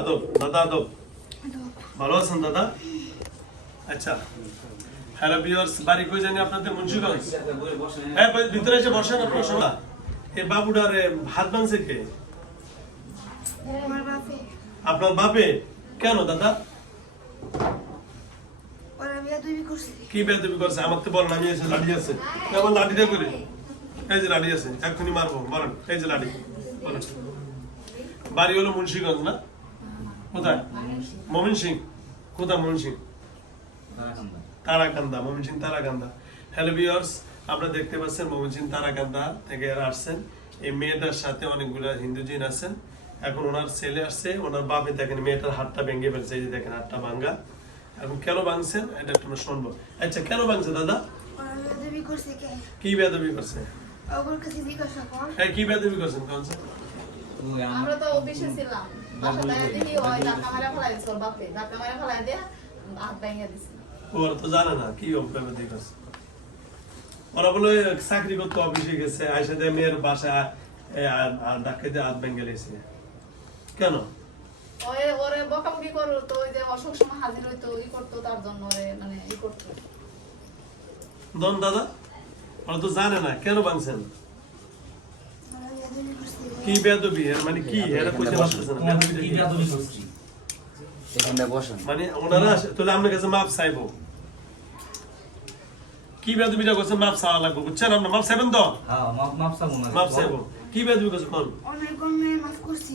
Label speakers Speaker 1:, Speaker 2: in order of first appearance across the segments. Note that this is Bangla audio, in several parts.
Speaker 1: আদব দাদা আদব। ভালো আছেন দাদা? আচ্ছা। হ্যালো ভিউয়ার্স বাড়ি কই জানি আপনাদের মুন্সিগঞ্জ? হ্যাঁ ভিতরে এসে বসেন আপনার সবাই। এই বাবুটার এ, হাত ভাঙছে কে? আপনার বাপে? কেন দাদা? কি বেদবি করছে? আমার তো বলেন আমি এসে লাঠি আছে। কেমন লাঠি দিয়ে করি এই যে লাঠি আছে এক্ষুনি মারবো বলেন এই যে লাঠি বলেন। বাড়ি হলো মুন্সিগঞ্জ না? কোথায়? মমিন সিং কোথায় মমিন সিং তারাকান্দা মমিন সিং তারাকান্দা। হ্যালো ভিউয়ার্স আপনারা দেখতে পাচ্ছেন মমিন সিং তারাকান্দা থেকে এরা আসছেন। এই মেয়েটার সাথে অনেকগুলো হিন্দু জিন আছেন। এখন ওনার ছেলে আসছে ওনার বাপে দেখেন মেয়েটার হাতটা ভেঙে ফেলছে এই যে দেখেন হাতটা ভাঙ্গা। এখন কেন ভাঙছেন? এটা একটু শুনব। আচ্ছা কেন ভাঙছে দাদা?
Speaker 2: কে?
Speaker 1: বেদবি করছে? হ্যাঁ কি বেদবি করছেন? কোন স্যার?
Speaker 3: আমরা তো অফিসে ছিলাম। ওর
Speaker 1: তো জানে না কি বেদবি করছে ওরা বলে চাকরি করতে অফিসে গেছে আইসা দিয়ে মেয়ের বাসা ডাকে দিয়ে হাত ভেঙে লেগেছে কেন
Speaker 3: ওই ওরে বকাবকি করল তো ওই যে অসুখ সময় হাজির হইতো ই করতো তার জন্য মানে ই করতো
Speaker 1: দন দাদা ওরা তো জানে না কেন ভাঙছেন
Speaker 2: ওরা বিয়া দুই করছে
Speaker 1: কি বেদবি মানে কি? এটা কইতে পারতেছে না। কি?
Speaker 4: এখানটা বসেন।
Speaker 1: মানে ওনারা তাহলে আপনার কাছে মাপ চাইব। কি বেদবিটা করছে? মাপ চাওয়া লাগবে বুঝছেন আপনার? মাপ চাইবেন তো?
Speaker 5: হ্যাঁ মাপ মাপ না।
Speaker 1: মাপ চাইব। কি বেদবি করছে? কোন?
Speaker 2: অনেক করছি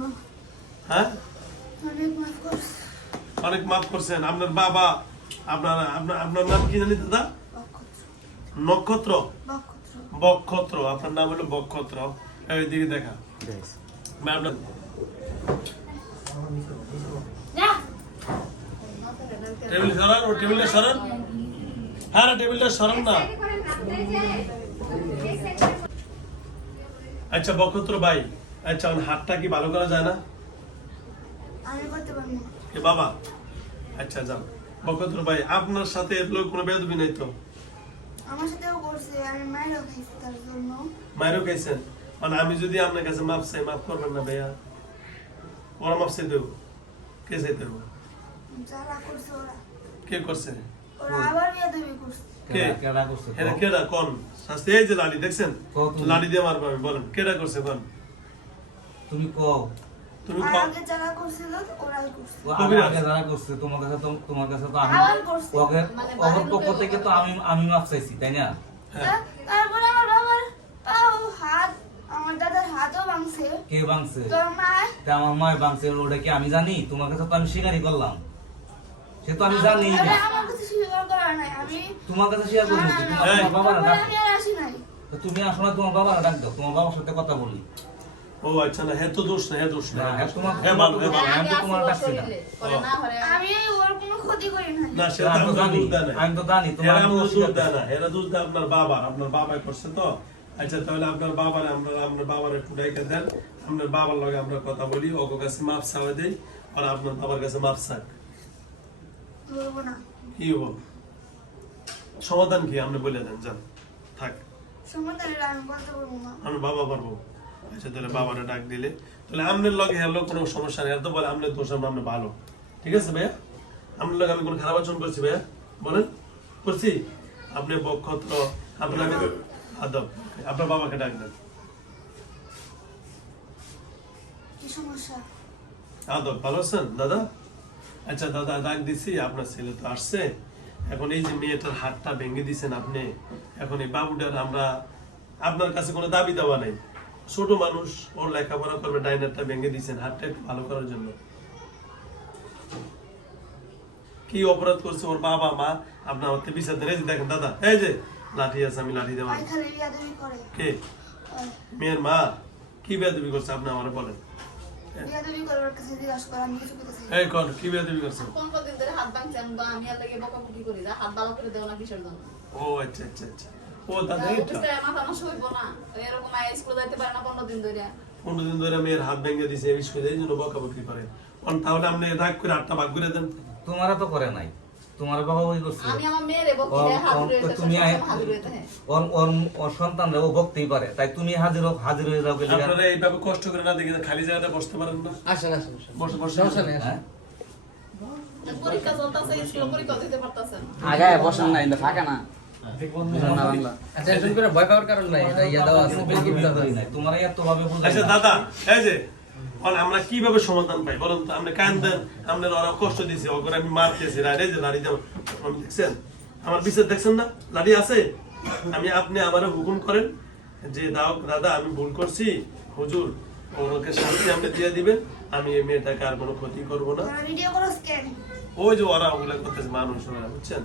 Speaker 2: না।
Speaker 1: হ্যাঁ?
Speaker 2: অনেক করছি।
Speaker 1: করছেন। আপনার বাবা আপনার আপনার আপনার নাম কি জানি দাদা?
Speaker 2: বক্ষত্র
Speaker 1: নক্ষত্র।
Speaker 2: বক্ষত্র
Speaker 1: আপনার নাম হলো বক্ষত্র। এই দিকে দেখা। টেবিল সরান ও টেবিলটা সরান। হ্যাঁ টেবিলটা সরান না। আচ্ছা বক্ষত্র ভাই আচ্ছা হাতটা কি ভালো করা যায় না? বাবা। আচ্ছা যাও। বক্ষত্র ভাই আপনার সাথে এর লোক কোনো বেদবি নাই তো?
Speaker 2: আমার সাথেও করছে আমি মায়েরও খাইছি তার জন্য।
Speaker 1: মায়েরও খাইছেন? মানে আমি যদি আপনার কাছে মাপ চাই মাফ করবেন না ভাইয়া? ওরা মাপ চাই দেবো কে চাই দেবো
Speaker 2: যারা করছে ওরা।
Speaker 1: কে করছে?
Speaker 2: ওরা আবার বিয়া দুই করছে।
Speaker 1: কে?
Speaker 5: কেডা করছে?
Speaker 1: এটা কেডা কোন? শাস্তি এই যে লাঠি দেখছেন? লাঠি দিয়ে মারবো আমি বলেন কেডা করছে কোন?
Speaker 5: তুমি কও।
Speaker 1: তুমি
Speaker 2: আর আগে যারা করছিল ওরাই করছে
Speaker 5: আগে যারা করছে তোমার কাছে তো তোমার কাছে তো আমি
Speaker 2: আবার
Speaker 5: ওকে
Speaker 3: মানে
Speaker 5: ওর
Speaker 3: বাড়ির
Speaker 5: পক্ষ থেকে তো আমি আমি মাপ চাইছি তাই না?
Speaker 1: হ্যাঁ।
Speaker 2: তারপরে আমার বাবার পাও হাত আমার দাদার হাতও ভাঙছে।
Speaker 5: কে ভাঙছে?
Speaker 2: তো আমার
Speaker 5: তা আমার মায়ের ভাঙছে ওটা কি আমি জানি? তোমার কাছে তো আমি স্বীকারই করলাম। সে তো আমি জানি।
Speaker 2: ওরা আমার কাছে স্বীকার করা নাই আমি
Speaker 5: তোমার কাছে? তোমার বাবার ডাক তুমি আসো না তোমার বাবার ডাক দাও। তোমার বাবার সাথে কথা বলি।
Speaker 1: ও আচ্ছা না হ্যাঁ তো দোষ না হ্যাঁ দোষ না
Speaker 5: হ্যাঁ, তোমার-
Speaker 1: হ্যাঁ ভালো হ্যাঁ ভালো।
Speaker 5: আমি তো তোমার ডাকছি না।
Speaker 2: আমি ওর কোনো ক্ষতি করি
Speaker 1: না। সেটা
Speaker 5: আমি জানি আমি তো জানি তোমার
Speaker 1: এরা
Speaker 5: দোষ।
Speaker 1: না এরা দোষ আপনার বাবার আপনার বাবাই করছে তো। আচ্ছা তাহলে আপনার বাবার আমরা আপনার বাবার একটু ডাইকে দেন। আপনার বাবার লগে আমরা কথা বলি ওকে কাছে মাপ চাওয়া দেই আর আপনার বাবার কাছে মাপ চাক। কি হব সমাধান কি? আপনি বলে দেন যান থাক।
Speaker 2: সমাধান আমি বলতে পারব না।
Speaker 1: আমি বাবা পারব। আচ্ছা তাহলে বাবারে ডাক দিলে। তাহলে আপনার লগে হ্যালো কোনো সমস্যা নেই। তো বলে আপনার দোষ আমরা আপনি ভালো। ঠিক আছে ভাইয়া? আপনার লগে আমি কোনো খারাপ আচরণ করছি ভাইয়া? বলেন। করছি? আপনি বক্ষত্র আপনার আদব। আপনার বাবাকে ডাক দেন। আদব ভালো আছেন দাদা? আচ্ছা দাদা ডাক দিছি আপনার ছেলে তো আসছে। এখন এই যে মেয়েটার হাতটা ভেঙে দিছেন আপনি এখন এই বাবুটার আমরা আপনার কাছে কোনো দাবি দেওয়া নেই। ছোট মানুষ ওর লেখাপড়া করবে ডাইনারটা ভেঙে দিছেন হাতটা একটু ভালো করার জন্য। কি অপরাধ করছে ওর বাবা মা? আপনার হাতে বিচার দেন। এই দেখেন দাদা এই যে লাঠি আছে আমি লাঠি দেওয়া কে? মেয়ের মা? কি বেদবি করছে? আপনি আমার বলেন। এই কর কি বেদবি করছে?
Speaker 3: কোন কদিন ধরে হাত ভাঙছে আমি বা আমি আর লাগে বকাবকি করি যা হাত ভালো করে দেও না কিসের জন্য
Speaker 1: ও আচ্ছা আচ্ছা আচ্ছা। ও দাদা এটা
Speaker 3: মাথা নষ্ট হইব না এরকম আয় যাইতে পারে না পনেরো দিন ধরে
Speaker 1: পনেরো দিন ধরে মেয়ের হাত ভেঙে দিছে স্কুলে এই জন্য বকাবকি করে অন তাহলে আপনি রাগ করে আটটা ভাগ করে দেন
Speaker 5: তোমারা তো করে নাই। তোমার বাবা ওই করছে।
Speaker 3: আমি আমার মেয়েরে বকি দেয় হাজির
Speaker 5: তুমি
Speaker 3: হ্যাঁ
Speaker 5: ওর ওর ওর সন্তানরা ও ভক্তই পারে তাই তুমি হাজির হোক হাজির হয়ে যাও গেলে
Speaker 1: আপনারা এইভাবে কষ্ট করে না দেখে খালি জায়গাটা বসতে পারেন না?
Speaker 6: আসেন আসেন আসেন।
Speaker 1: বসে বসে
Speaker 6: সমস্যা আসেন।
Speaker 5: হ্যাঁ?
Speaker 3: পরীক্ষা চলতেছে স্কুলে পরীক্ষা দিতে পারতেছে না
Speaker 4: বসেন না ফাঁকা না।
Speaker 6: আচ্ছা এরকম করে ভয় পাওয়ার কারণ নাই এটা ইয়া দেওয়া আছে বিল কিট দেওয়া আছে।
Speaker 5: তোমার এত ভাবে
Speaker 1: আচ্ছা দাদা এই যে আমরা কীভাবে সমাধান পাই? বলুন তো আপনি কান্দেন ওরা কষ্ট দিয়েছে ওকে আমি মারতেছি রাইট যে লাড়ি আপনি দেখছেন? আমার বিচার দেখছেন না? লাড়ি আছে? আমি আপনি আমার হুকুম করেন যে দাও দাদা আমি ভুল করছি। হুজুর ওকে শান্তি আপনি দিয়ে দিবেন। আমি এই মেয়েটাকে আর কোনো ক্ষতি করব না। ওই যে ওরা ওগুলা করতেছে মানুষ ওরা বুঝছেন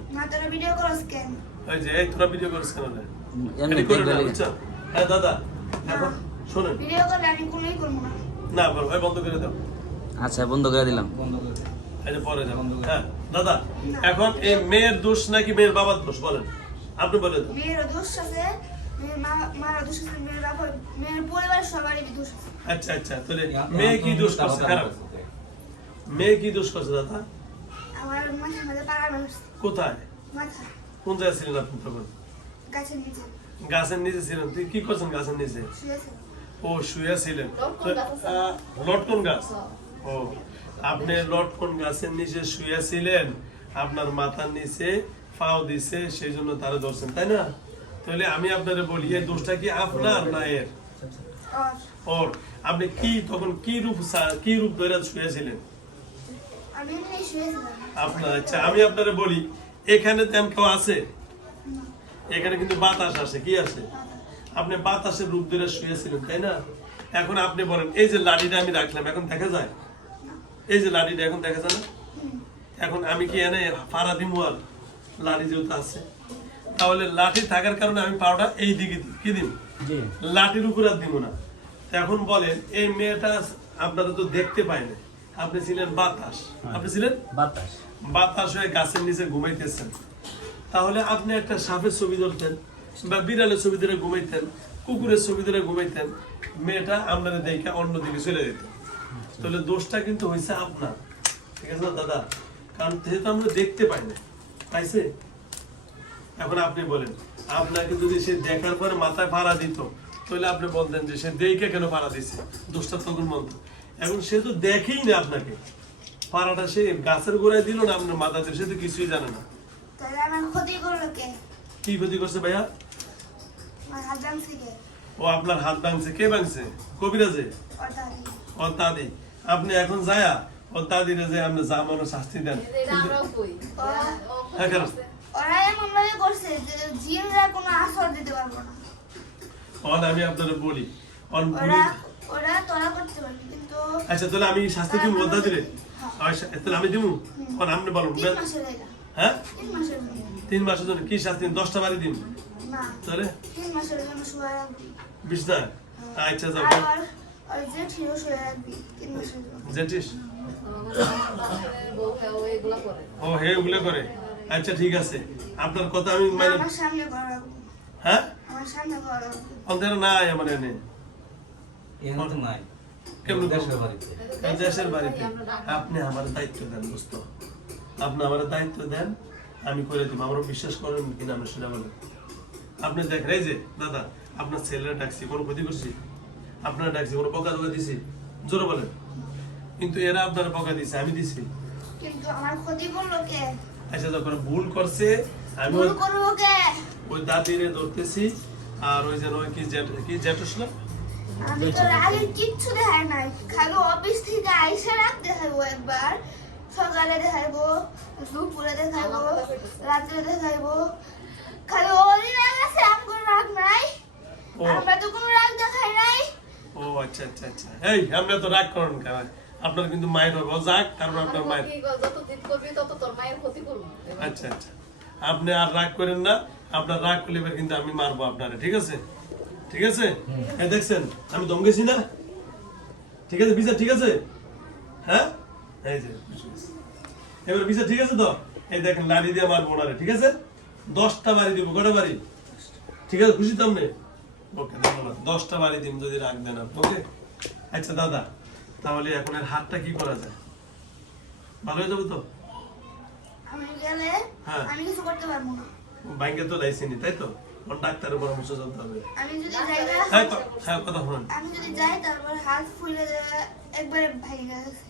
Speaker 2: ভিডিও করো স্ক্যান
Speaker 1: ওই যে এই তোরা ভিডিও করিস কেন
Speaker 4: এমনি
Speaker 1: করে না,
Speaker 4: দেখবে
Speaker 1: হ্যাঁ দাদা এখন শোনেন।
Speaker 2: ভিডিও করলে আমি কোনোই করব না।
Speaker 1: না বল ভাই বন্ধ করে দাও।
Speaker 4: আচ্ছা বন্ধ করে দিলাম।
Speaker 5: বন্ধ করে
Speaker 1: যে হ্যাঁ দাদা এখন এই মেয়ের দোষ নাকি মেয়ের বাবার দোষ বলেন। আপনি বলে দেন।
Speaker 2: মেয়েরও দোষ আছে মেয়ের দোষ আছে মেয়ের বাবার মেয়ের পরিবার সবারই দোষ আছে।
Speaker 1: আচ্ছা আচ্ছা তাহলে মেয়ে কি দোষ করছে? খারাপ মেয়ে কি দোষ করছে দাদা?
Speaker 2: আমার মাথার মাঝে পাড়া মানুষ।
Speaker 1: কোথায়?
Speaker 2: মাথা
Speaker 1: কোন জায়গায় ছিলেন আপনি তখন?
Speaker 2: গাছের নিচে।
Speaker 1: গাছের নিচে ছিলেন। তুই কি করছেন গাছের নিচে? ও শুয়ে ছিলেন
Speaker 3: লটকন গাছ? হ্যাঁ।
Speaker 1: ও আপনি লটকন গাছের নিচে শুয়ে ছিলেন আপনার মাথার নিচে পাও দিছে সেই জন্য তারা ধরছেন তাই না? তাহলে আমি আপনারে বলি এই দোষটা কি আপনার না এর? ওর। আপনি কি তখন কি রূপ কি রূপ ধরে শুয়েছিলেন?
Speaker 2: আমি এমনি শুয়েছিলাম।
Speaker 1: আপনার আচ্ছা আমি আপনারে বলি এখানে তেমন কেউ আছে? এখানে কিন্তু বাতাস আসে কি আছে? আপনি বাতাসের রূপ ধরে শুয়েছিলেন তাই না? এখন আপনি বলেন এই যে লাঠিটা আমি রাখলাম এখন দেখা যায়? এই যে লাঠিটা এখন দেখা যায় না? এখন আমি কি এনে পাড়া দিব আর লাঠি যেহেতু আছে। তাহলে লাঠি থাকার কারণে আমি পাওটা এই দিকে দিই। কি দিন লাঠির উপর আর দিব না। এখন বলেন এই মেয়েটা আপনারা তো দেখতে পায় না। আপনি ছিলেন বাতাস। আপনি ছিলেন?
Speaker 4: বাতাস।
Speaker 1: বাতাস হয়ে গাছের নিচে ঘুমাইতেছেন। তাহলে আপনি একটা সাপের ছবি ধরতেন বা বিড়ালের ছবি ধরে ঘুমাইতেন, কুকুরের ছবি ধরে ঘুমাইতেন, মেয়েটা আপনার দেখে অন্যদিকে চলে যেত। তাহলে দোষটা কিন্তু হয়েছে আপনার। ঠিক আছে দাদা? কারণ যেহেতু আমরা দেখতে পাই না, পাইছে? এখন আপনি বলেন, আপনাকে যদি সে দেখার পরে মাথায় ভাড়া দিত, তাহলে আপনি বলতেন যে সে দেখে কেন ভাড়া দিছে? দোষটা তখন বলত। এখন সে তো দেখেই না আপনাকে। পাড়াটা সে গাছের গোড়ায় দিল না আপনার মাথা দিয়ে সে তো কিছুই জানে না।
Speaker 2: তাহলে আমার ক্ষতি করল কে?
Speaker 1: কি ক্ষতি করছে ভাইয়া? ও আপনার হাত ভাঙছে কে ভাঙছে? কবিরাজে?
Speaker 2: ওর দাদি
Speaker 1: আপনি এখন যায়া ওর দাদিরে যে আপনি যা মনে শাস্তি দেন।
Speaker 2: ও-
Speaker 3: ও
Speaker 1: হ্যাঁ, কেন?
Speaker 2: ওরা এমন ভাবে করছে কোনো আসর দিতে পারব না।
Speaker 1: অন আমি আপনারা বলি অন
Speaker 2: ওরা ওরা করতে পারবে কিন্তু
Speaker 1: আচ্ছা তাহলে আমি শাস্তি দিব ওর দাদিরে আচ্ছা, তাহলে আমি দিব অন আপনি
Speaker 2: এটা
Speaker 1: হ্যাঁ?
Speaker 2: তিন মাসের জন্য।
Speaker 1: কি শাস্তি দশটা বাড়ি দিন? তাহলে?
Speaker 2: তিন মাসের জন্য শুয়ে রাখবি।
Speaker 1: বিশটা আচ্ছা যাও জেঠিস? ও হে ওগুলো করে। আচ্ছা ঠিক আছে। আপনার কথা আমি মানে হ্যাঁ?
Speaker 2: আমার সামনে করা
Speaker 1: অন্তর না আমার এনে।
Speaker 5: এখানে তো নাই। দেশের বাড়িতে।
Speaker 1: দেশের বাড়িতে। আপনি আমার দায়িত্ব দেন দোস্ত। আপনি আমার দায়িত্ব দেন আমি করে দিব। আমারও বিশ্বাস করেন কিনা আমি সেটা বলেন। আপনি দেখেন এই যে দাদা আপনার ছেলেরা ডাকছি কোনো ক্ষতি করছি? আপনারা ডাকছি কোনো বকা দোকা দিছি? জোরে বলেন। কিন্তু এরা আপনার বকা দিছে আমি দিছি।
Speaker 2: কিন্তু আমার ক্ষতি করল কে?
Speaker 1: আচ্ছা যখন ভুল করছে আমি
Speaker 2: ভুল
Speaker 1: ওই-
Speaker 2: করব কে?
Speaker 1: ওই দাদিরে ধরতেছি আর ওই যেন কি জেট কি না?
Speaker 2: আমি তো আগে কিচ্ছু দেখাই নাই। খালি অফিস থেকে আইসা রাত দেখাইবো একবার। সকালে দেখাইবো দুপুরে দেখাইবো রাত্রে দেখাইবো। খালি ওরই রাগ আছে আমি কোনো রাগ নাই। আমরা তো কোনো রাগ দেখাই নাই।
Speaker 1: ও আচ্ছা আচ্ছা আচ্ছা। এই আমরা তো রাগ করেন কেন? আপনার কিন্তু মায়ের যাক তারপর আপনার মায়ের
Speaker 3: যত জিদ করবি তত তোর মায়ের ক্ষতি করব।
Speaker 1: আচ্ছা আচ্ছা। আপনি আর রাগ করেন না আপনার রাগ করলে এবার কিন্তু আমি মারবো আপনারে ঠিক আছে? ঠিক আছে? হ্যাঁ দেখছেন আমি দম গেছি না? ঠিক আছে বিচার ঠিক আছে? হ্যাঁ? এই যে এবার বিচার ঠিক আছে তো? এই দেখেন লাড়ি দিয়ে মারবো না ঠিক আছে? দশটা বাড়ি দিব কটা বাড়ি? ঠিক আছে খুশি তো আপনি? ওকে ধন্যবাদ। দশটা বাড়ি দিন যদি রাখ দেন আপনি ওকে? আচ্ছা দাদা তাহলে এখন এর হাতটা কি করা যায়? ভালো হয়ে যাবে তো?
Speaker 2: আমি গেলে
Speaker 1: হ্যাঁ।
Speaker 2: আমি কিছু করতে পারব না।
Speaker 1: ব্যাংকে তো লাইসেনি তাই তো? ওর ডাক্তারের পরামর্শ চলতে হবে।
Speaker 2: আমি যদি যাই
Speaker 1: হ্যাঁ হ্যাঁ কথা শুনুন।
Speaker 2: আমি যদি যাই তারপর হাত ফুলে একবারে ভেঙে গেছে।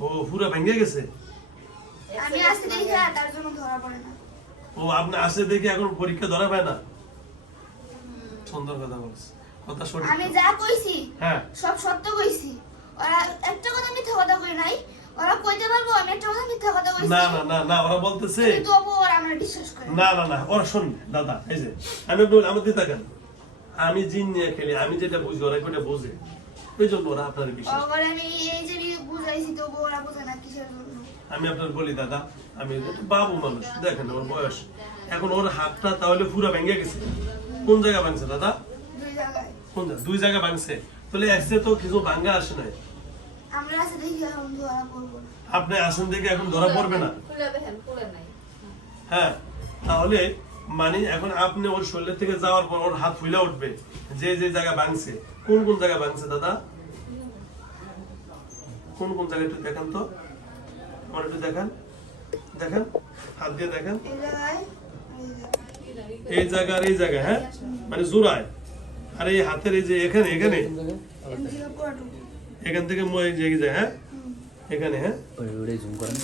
Speaker 1: ও পুরো ভেঙে গেছে?
Speaker 2: আমি আসতে দেখি তার জন্য ধরা পড়ে না।
Speaker 1: ও আপনি আসে দেখে এখন পরীক্ষা ধরা পায় না? সুন্দর কথা বলছে। কথা সঠিক
Speaker 2: আমি যা কইছি
Speaker 1: হ্যাঁ।
Speaker 2: সব সত্য কইছি। ওরা একটা কথা মিথ্যা কথা কই নাই আমি একটা মিথ্যা কথা কইছি
Speaker 1: না না না না ওরা বলতেছে
Speaker 2: কিন্তু তবু ওরা আমার বিশ্বাস করে।
Speaker 1: না না না ওরা শোন দাদা এই যে আমি বলি আমার দিতে কেন? আমি জিন নিয়ে খেলি আমি যেটা বুঝি ওরা ওটা বুঝে। এই জন্য ওরা আপনার বিশ্বাস
Speaker 2: আমি এই যে বুঝাইছি তবু ওরা বোঝে না কিসের জন্য।
Speaker 1: আমি আপনার বলি দাদা আমি বাবু মানুষ দেখেন ওর বয়স। এখন ওর হাতটা তাহলে পুরো ভেঙে গেছে। কোন জায়গা ভাঙছে দাদা? কোন জায়গা দুই জায়গা ভাঙছে। তাহলে এসে তো কিছু ভাঙ্গা আসে নাই।
Speaker 2: আমরা আসতে দেখি ধরা পড়ব না।
Speaker 1: আপনি আসেন দেখে এখন ধরা পড়বে না। হ্যাঁ তাহলে মানে এখন আপনি ওর শরীর থেকে যাওয়ার পর ওর হাত ফুলে উঠবে। যে যে জায়গা ভাঙছে। কোন কোন জায়গা ভাঙছে দাদা? কোন কোন জায়গা একটু দেখান তো। আমার একটু দেখান। দেখেন হাত দিয়ে দেখেন।
Speaker 2: এই
Speaker 1: জায়গা আর এই জায়গা হ্যাঁ? মানে জোড়ায়। আর এই হাতের এই যে এখানে এখানে।
Speaker 2: এখান থেকে
Speaker 1: মই এই হ্যাঁ? এখানে হ্যাঁ?
Speaker 6: ওইটাই জুম করেন।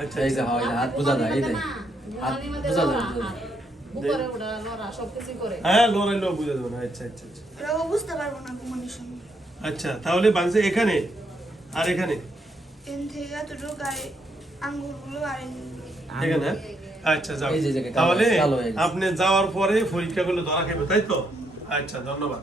Speaker 1: আচ্ছা
Speaker 6: যে হয় হাত বোঝা যায় এই হাত বোঝা যায়। বোঝা যায়।
Speaker 3: উপরে ওটা লড়া সব কিছু করে।
Speaker 1: হ্যাঁ লড়াইলো বুঝে দেবো না। আচ্ছা আচ্ছা আচ্ছা।
Speaker 2: বুঝতে পারব না
Speaker 1: আচ্ছা তাহলে ভাঙছে এখানে আর এখানে? হ্যাঁ? আচ্ছা যাও। তাহলে। আপনি যাওয়ার পরে পরীক্ষা পরীক্ষাগুলো ধরা খেবে তাই তো? আচ্ছা ধন্যবাদ।